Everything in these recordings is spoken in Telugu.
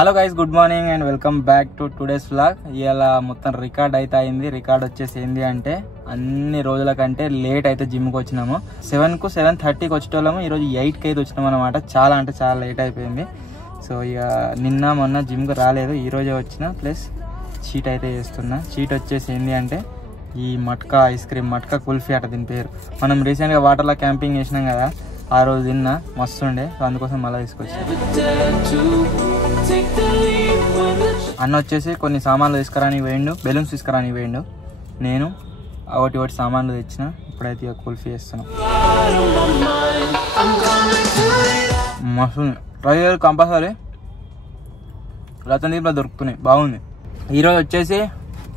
Hello guys, good morning and welcome back to today's vlog. ఇవాళ మొత్తం రికార్డ్ అయితే అయింది. రికార్డ్ వచ్చేసి ఏంది అంటే అన్ని రోజుల కంటే లేట్ అయితే జిమ్కి వచ్చినాము. 7కు 7:30కి వచ్చేటోళ్ళము, ఈరోజు 8కి అయితే వచ్చినాం అనమాట. చాలా అంటే చాలా లేట్ అయిపోయింది. సో ఇక నిన్న మొన్న జిమ్కి రాలేదు, ఈరోజే వచ్చిన. ప్లస్ చీట్ అయితే చేస్తున్నా. చీట్ వచ్చేసి ఏంది అంటే ఈ మట్కా ఐస్ క్రీమ్, మట్కా కుల్ఫీ అట దీని పేరు. మనం రీసెంట్గా వాటర్లో క్యాంపింగ్ చేసినాం కదా, ఆ రోజు తిన్నా, మస్తు ఉండే. సో అందుకోసం మళ్ళీ తీసుకొచ్చాను. అన్న వచ్చేసి కొన్ని సామాన్లు తీసుకురానికి పోయిండు, బెలూన్స్ తీసుకురానికి పోయిండు. నేను ఒకటి సామాన్లు తెచ్చిన. ఇప్పుడైతే ఇక కుల్ఫీ చేస్తున్నాం. మస్తు ట్రై చేయాలి కంపల్సరీ. రతనదీప్లో దొరుకుతున్నాయి, బాగుంది. ఈరోజు వచ్చేసి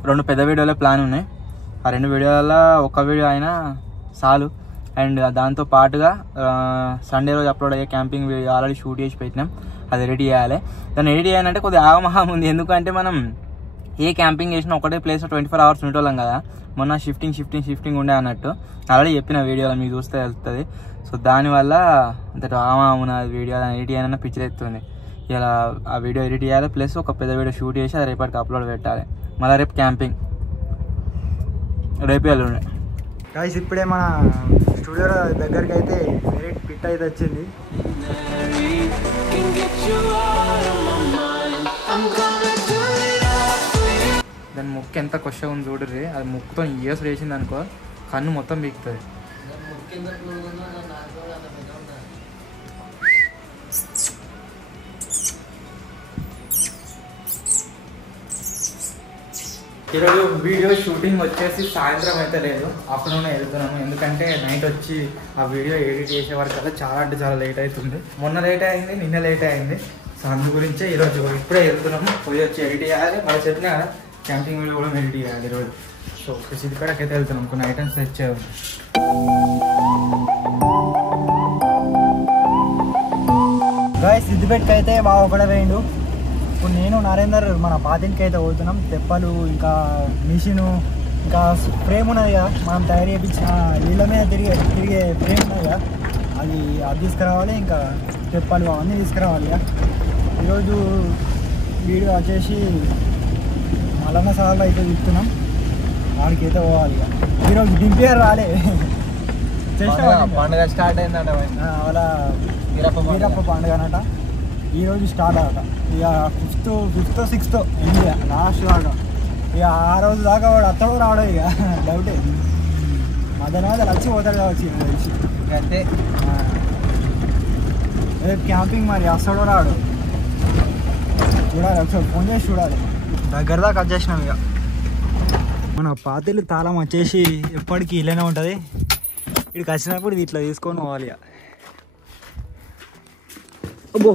2 పెద్ద వీడియోలో ప్లాన్ ఉన్నాయి. ఆ 2 వీడియోలలో ఒక వీడియో అయినా చాలు. అండ్ దాంతో పాటుగా సండే రోజు అప్లోడ్ అయ్యే క్యాంపింగ్ వీడియో ఆల్రెడీ షూట్ చేసి పెట్టినాం, అది ఎడిట్ చేయాలి. దాన్ని ఎడిట్ చేయాలంటే కొద్దిగా ఆగమహం ఉంది. ఎందుకంటే మనం ఏ క్యాంపింగ్ చేసినా ఒకటే ప్లేస్లో 24 hours ఉండేవాళ్ళం కదా. మొన్న షిఫ్టింగ్ ఉండే అన్నట్టు ఆల్రెడీ చెప్పిన వీడియోలో మీకు చూస్తే వెళ్తుంది. సో దానివల్ల అంత ఆగమహం ఉన్నది. వీడియో దాన్ని ఎడిట్ చేయాలన్నా పిక్చర్ ఎత్తుంది. ఇలా ఆ వీడియో ఎడిట్ చేయాలి, ప్లస్ ఒక పెద్ద వీడియో షూట్ చేసి అది రేపటికి అప్లోడ్ పెట్టాలి. మళ్ళీ రేపు క్యాంపింగ్, రేపు వెళ్ళండి గాయ్స్. ఇప్పుడే మన స్టూడియో దగ్గరికి అయితే వేరే పిట్ అయితే వచ్చింది. దాని ముక్కు ఎంత కొషగా ఉంది చూడరు. అది ముక్కుతో ఇయర్స్ వేసింది అనుకో, కన్ను మొత్తం బీకుతుంది. ఈరోజు వీడియో షూటింగ్ వచ్చేసి సాయంత్రం అయితే లేదు, ఆఫ్టర్నూన్ వెళ్తున్నాము. ఎందుకంటే నైట్ వచ్చి ఆ వీడియో ఎడిట్ చేసే వరకు కదా చాలా అంటే చాలా లేట్ అవుతుంది. మొన్న లేట్ అయింది, నిన్న లేట్ అయింది. సో అందు గురించే ఈరోజు ఇప్పుడే వెళ్తున్నాము. పోయి వచ్చి ఎడిట్ చేయాలి. వాళ్ళు చెప్పిన కదా క్యాంపింగ్ వీడియో కూడా ఎడిట్ చేయాలి ఈరోజు. సో సిద్దిపేటకి అయితే వెళ్తున్నాం, కొన్ని ఐటమ్స్ తెచ్చాము. గాయ్స్, సిద్దిపేటకి అయితే మా ఒకడే వేయండు. ఇప్పుడు నేను నరేందర్ మన పాతింటికి అయితే పోతున్నాం. తెప్పలు, ఇంకా మిషను, ఇంకా ఫ్రేమ్ ఉన్నది కదా, మనం తయారు చేయించిన నీళ్ళ మీద తిరిగే ఫ్రేమ్ ఉన్నది కదా, అది తీసుకురావాలి. ఇంకా తెప్పలు అవన్నీ తీసుకురావాలి. ఇక ఈరోజు వీడియో వచ్చేసి మల్లన్న సార్లు అయితే తిప్పుతున్నాం, వాడికి అయితే పోవాలి. ఇక ఈరోజు దింపేరు రాలే, పండుగ స్టార్ట్ అయిందంట వాళ్ళ వీరప్ప పండుగ అనట. ఈరోజు స్టార్ట్ అవట. ఇక 5th 6th లాస్ట్ దాకా. ఇక ఆ రోజు దాకా వాడు అత్తడో రావడం ఇక డౌటే. మధ్యాహ్నం వచ్చి పోతాడు కావచ్చు తెలిసి. అంతే రేపు క్యాంపింగ్ మరి వస్తాడో రాడు చూడాలి. ఒకసారి ఫోన్ చేసి చూడాలి. దగ్గర దాకా వచ్చేసినాం. ఇక మన పాతిల్లు తాళం వచ్చేసి ఎప్పటికీ ఇలానే ఉంటుంది. ఇక్కడికి వచ్చినప్పుడు ఇట్లా తీసుకొని పోవాలి. ఇక అబ్బో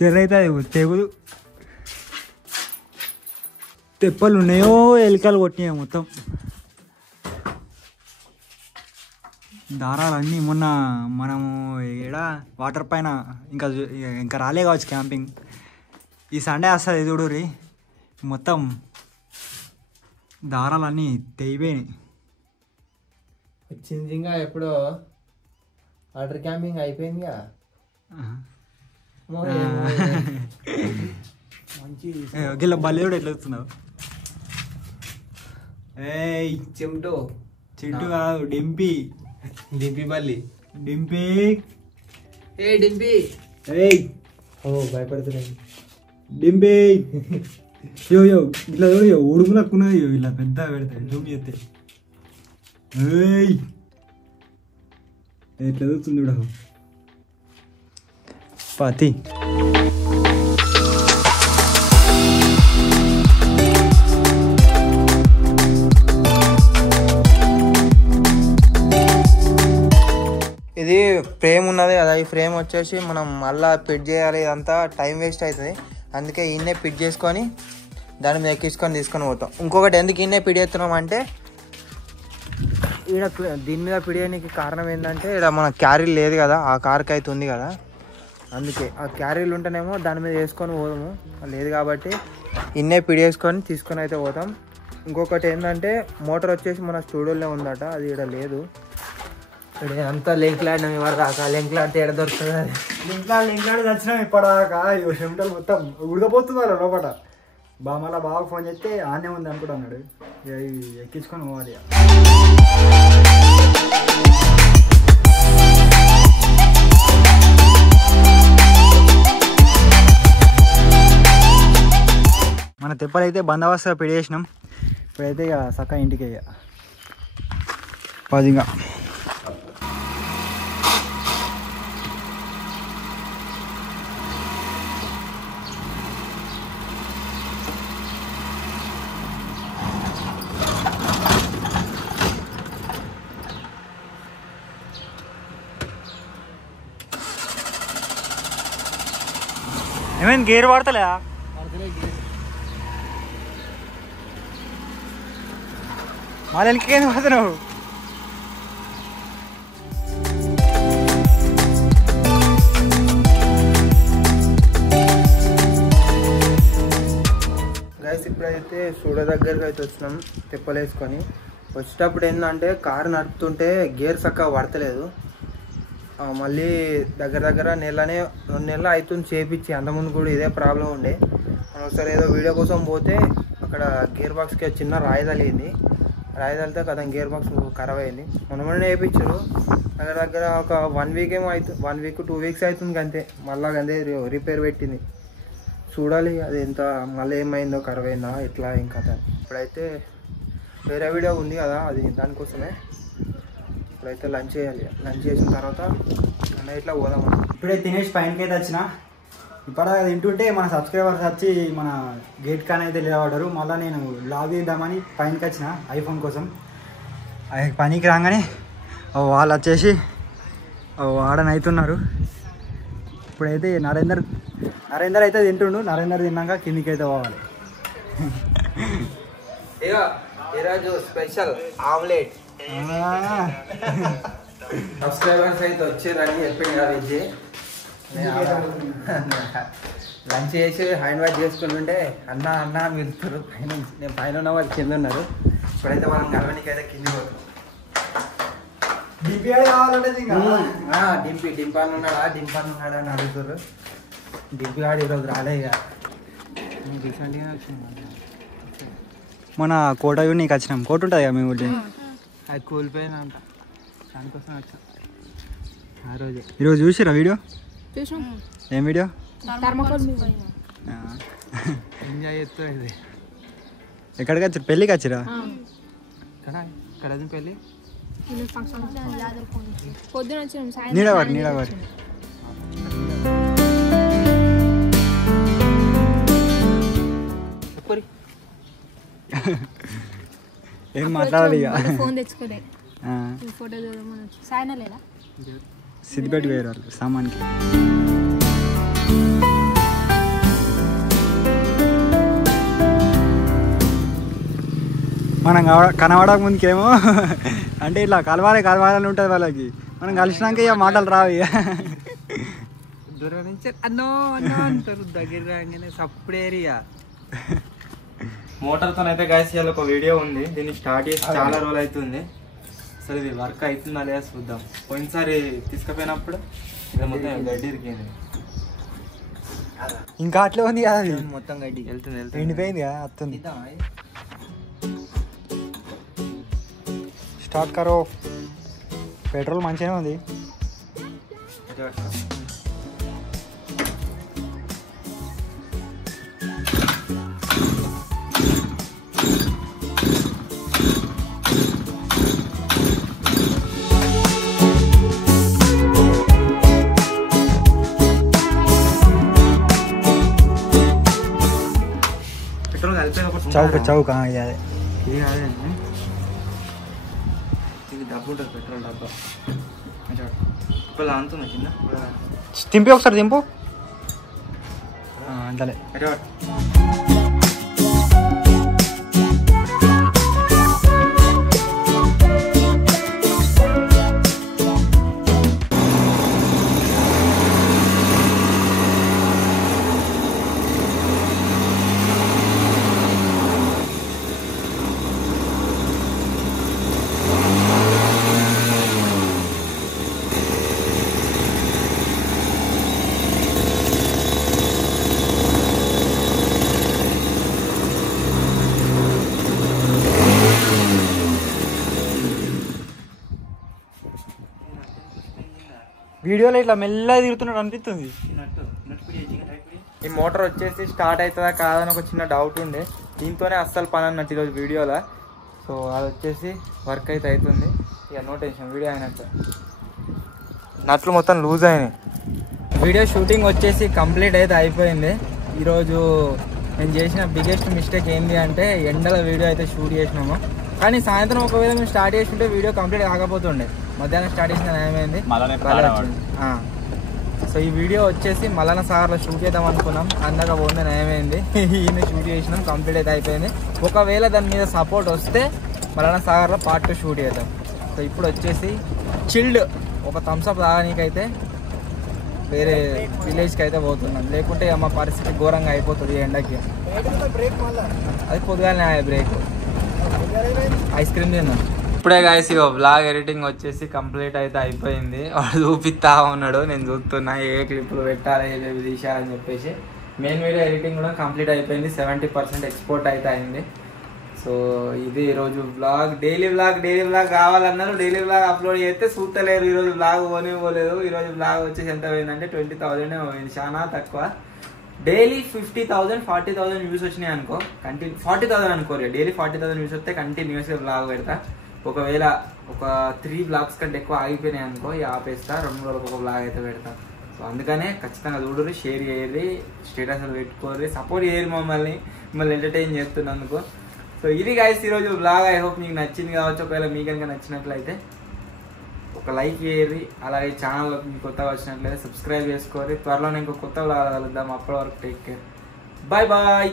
తెరైతే తెగులు. తెప్పలు ఉన్నాయో ఎలికలు కొట్టినాయో మొత్తం. దారాలన్నీ మొన్న మనము ఈడ వాటర్ పైన ఇంకా రాలే కావచ్చు క్యాంపింగ్. ఈ సండే వస్తుంది చూడురి, మొత్తం దారాలన్నీ తెగిపోయినాయి. వచ్చింది ఇంకా ఎప్పుడో వాటర్ క్యాంపింగ్ అయిపోయిందిగా. మంచి గిల్ల బల్లి కూడా ఎట్లా వస్తున్నావు? ఏయ్ చెంటో చెట్టు కాదు, డింపి బల్లి. డింపి ఏ డింపి, ఏయ్ ఓ భయపడుతున్నాయి. డింపి యో ఇట్లా ఉడుములక్కున్నది. ఇలా పెద్ద పెడతాయి జూమ్ చేస్తే. ఏయ్ ఎట్లా చూస్తుంది చూడ పతి. ఇది ఫ్రేమ్ ఉన్నది కదా, ఈ ఫ్రేమ్ వచ్చేసి మనం మళ్ళీ ఫిట్ చేయాలి. ఇదంతా టైం వేస్ట్ అవుతుంది. అందుకే ఈయనే ఫిట్ చేసుకొని దాని మీద ఎక్కించుకొని తీసుకొని పోతాం. ఇంకొకటి ఎందుకు ఈయనే ఫిట్ చేస్తున్నాం అంటే, ఈడ దీని మీద ఫిట్ చేయడానికి కారణం ఏంటంటే, ఇక్కడ మన క్యారీలు లేదు కదా, ఆ కార్కి అయితే ఉంది కదా, అందుకే. ఆ క్యారీలు ఉంటేనేమో దాని మీద వేసుకొని పోదాము, లేదు కాబట్టి ఇన్నే ఫిట్ చేసుకొని తీసుకొని అయితే పోతాం. ఇంకొకటి ఏంటంటే మోటార్ వచ్చేసి మన స్టూడియోలో ఉందట, అది ఇక్కడ లేదు. ఇప్పుడు అంతా లింక్లాడినాం ఇవాళ దాకా లింక్లాడితే ఎడ దొరుకుతుంది అది లింక్లాడి వచ్చినాం ఇప్పటిదాకా ఇగో చెమటలు మొత్తం ఉడకపోతున్నారు లోపల మళ్ళీ బాగా ఫోన్ చేస్తే ఆనే ఉంది అనుకుంటా అన్నాడు. ఇక ఎక్కించుకొని పోవాలి. మన తెప్పలు అయితే బందోబస్తుగా పెడేసినాం. ఇప్పుడైతే ఇక చక్క ఇంటికి ఇక పదిగా ఏమైంది గేర్ వాడతలే మళ్ళీ వెనక్కి పడుతున్నావు. గైస్ ఇప్పుడైతే సూడ దగ్గరికి అయితే వచ్చినాం తెప్పలు వేసుకొని. వచ్చేటప్పుడు ఏంటంటే కారు నడుపుతుంటే గేర్ చక్కగా పడతలేదు. మళ్ళీ దగ్గర నెలనే 2 నెలలు అవుతుంది చేపించి. అంతకుముందు కూడా ఇదే ప్రాబ్లం ఉండే. మనం ఒకసారి ఏదో వీడియో కోసం పోతే అక్కడ గేర్ బాక్స్కి చిన్న రాయి తగిలింది. రాయి తగిలితే కదా గేర్ బాక్స్ ఖరాబ్ అయింది. మొన్న వేయించారు దగ్గర ఒక 1 వీక్ ఏమో అవుతుంది, 1 వీక్ 2 వీక్స్ అవుతుంది అంతే. మళ్ళీ అంతే రిపేర్ పెట్టింది. చూడాలి అది ఎంత మళ్ళీ ఏమైందో ఖరాబ్ అయిందా ఎట్లా ఇంకా. ఇప్పుడైతే వేరే వీడియో ఉంది కదా అది దానికోసమే. ఇప్పుడైతే లంచ్ చేయాలి. లంచ్ చేసిన తర్వాత ఇట్లా పోదాం. ఇప్పుడే తినేసి పైనకి అయితే వచ్చిన. ఇప్పుడు తింటుంటే మన సబ్స్క్రైబర్స్ వచ్చి మన గేట్ కాన్ అయితే లేవడారు. మళ్ళీ నేను లాగ్ చేద్దామని పైనకి వచ్చిన ఐఫోన్ కోసం. పనికి రాగానే వాళ్ళు వచ్చేసి వాడని అవుతున్నారు. ఇప్పుడైతే నరేందర్ అయితే తింటుండు. నరేందర్ తిన్నాక కిందికి అయితే పోవాలి. ఈరోజు స్పెషల్ ఆమ్లెట్. సబ్స్క్రైబర్స్ అయితే వచ్చారని చెప్పింది కదా విజయ్. లంచ్ చేసి హ్యాండ్ వాష్ చేసుకుంటుంటే అన్న మీరు పైన నేను పైన ఉన్న వాళ్ళు కింద ఉన్నారు. ఇప్పుడైతే మనం గర్వానికి అయితే కింది పోతాం. డింపాన్ ఉన్నాడా అని అడుగుతారు. డింపి వాడు ఈరోజు రాలే. ఇక రీసెంట్గా వచ్చింది. మన కోట నీకు వచ్చినాం. కోట ఉంటుంది కదా మీ ఊళ్ళో. అది కూలిపోయిందంట, దానికోసం వచ్చాం ఆ రోజు. ఈరోజు చూసిరా వీడియో? ఏం వీడియో? ఎంజాయ్ చేస్తుంది. ఎక్కడికి వచ్చారు? పెళ్ళికి వచ్చిరా? ఇక్కడ పెళ్ళి నీడవారి ఏం మాట్లాడాలి ఇక. సిద్దిపేట వేరే వాళ్ళు సామాన్కి. మనం కనబడక ముందుకేమో అంటే ఇట్లా కలవాలని ఉంటుంది వాళ్ళకి. మనం కలిసినాక ఇక మాటలు రావు. ఇక దూరం నుంచి అన్నో అంటారు, దగ్గర రాగానే సప్పుడేరియా. మోటార్తో అయితే గాయస్ ఇవాళ ఒక వీడియో ఉంది. దీన్ని స్టార్ట్ చేసి చాలా రోజులు అవుతుంది. అసలు ఇది వర్క్ అవుతుందా లేదా చూద్దాం. పోయినసారి తీసుకుపోయినప్పుడు ఇది మొత్తం గడ్డి ఇరికింది. ఇంకా అట్లా ఉంది కదా, మొత్తం గడ్డి వెళ్తుంది ఎండిపోయింది కదా. వస్తుంది. స్టార్ట్ కరో. పెట్రోల్ మంచిగానే ఉంది. చౌక ఇది కాదండి, ఇది డబ్బు ఉంటుంది, పెట్రోల్ డబ్బా. ఇప్పుడు అంతుంది కింద. దింపి ఒకసారి దింపు. అంతలే. వీడియోలో ఇట్లా మెల్లగా తిరుగుతున్నట్టు అనిపిస్తుంది. ఈ మోటార్ వచ్చేసి స్టార్ట్ అవుతుందా కాదని ఒక చిన్న డౌట్ ఉండే, దీంతోనే అస్సలు పని అన్నట్టు ఈరోజు వీడియోలో. సో అది వచ్చేసి వర్క్ అయితే అవుతుంది. ఇక నో టెన్షన్, వీడియో అయినట్టు. నట్లు మొత్తం లూజ్ అయినాయి. వీడియో షూటింగ్ వచ్చేసి కంప్లీట్ అయితే అయిపోయింది. ఈరోజు నేను చేసిన బిగ్గెస్ట్ మిస్టేక్ ఏంటి అంటే ఎండల వీడియో అయితే షూట్ చేసినాము. కానీ సాయంత్రం ఒకవేళ మేము స్టార్ట్ చేసుకుంటే వీడియో కంప్లీట్ కాకపోతుండే. మధ్యాహ్నం స్టార్ట్ చేసిన ఏమైంది. సో ఈ వీడియో వచ్చేసి మల్లన్న సాగర్లో షూట్ చేద్దాం అనుకున్నాం, అందాక పోతే ఏమైంది ఈయన షూట్ చేసినాం, కంప్లీట్ అయితే అయిపోయింది. ఒకవేళ దాని మీద సపోర్ట్ వస్తే మల్లన్న సాగర్లో పార్ట్ 2 షూట్ చేద్దాం. సో ఇప్పుడు వచ్చేసి చిల్డ్ ఒక థమ్స్అప్ తాగనీకైతే వేరే విలేజ్కి అయితే పోతున్నాం, లేకుంటే మా పరిస్థితి ఘోరంగా అయిపోతుంది ఎండకి. అది పొద్దుగానే బ్రేక్, ఐస్ క్రీమ్ తిన్నాం. ఇప్పుడే గాయస్ ఇక వ్లాగ్ ఎడిటింగ్ వచ్చేసి కంప్లీట్ అయితే అయిపోయింది. వాడు చూపిస్తా ఉన్నాడు, నేను చూస్తున్నా ఏ క్లిప్లు పెట్టాలి ఏవి తీసారని చెప్పేసి. మెయిన్ వీడియో ఎడిటింగ్ కూడా కంప్లీట్ అయిపోయింది, 70% ఎక్స్పోర్ట్ అయితే అయింది. సో ఇది ఈరోజు వ్లాగ్. డైలీ వ్లాగ్ కావాలన్నారు, డైలీ వ్లాగ్ అప్లోడ్ చేస్తే చూస్తలేరు. ఈరోజు వ్లాగ్ పోలేదు. ఈరోజు వ్లాగ్ వచ్చేసి ఎంత పోయిందంటే 20,000 పోయింది, చాలా తక్కువ. డైలీ 50,000 40,000 వ్యూస్ వచ్చినాయి అనుకో, 40,000 అనుకోరు, డైలీ 40,000 వ్యూస్ వస్తే కంటిన్యూస్గా వ్లాగ్ పెడతా. ఒకవేళ ఒక 3 బ్లాగ్స్ కంటే ఎక్కువ ఆగిపోయినాయి అనుకో, ఆపేస్తా, 2 రోజులకు ఒక బ్లాగ్ అయితే పెడతా. సో అందుకనే ఖచ్చితంగా చూడరు, షేర్ చేయరు, స్టేటస్లు పెట్టుకోరు, సపోర్ట్ చేయరు మిమ్మల్ని ఎంటర్టైన్ చేస్తున్నందుకు. సో ఇది గైస్ ఈరోజు బ్లాగ్. ఐ హోప్ మీకు నచ్చింది కావచ్చు. ఒకవేళ మీకు కనుక నచ్చినట్లయితే ఒక లైక్ చేయరు, అలాగే ఛానల్లోకి మీకు కొత్తగా వచ్చినట్లయితే సబ్స్క్రైబ్ చేసుకోరు. త్వరలోనే ఇంకో కొత్త బ్లాగ్ కలుద్దాం. అప్పటి వరకు టేక్ కేర్, బాయ్ బాయ్.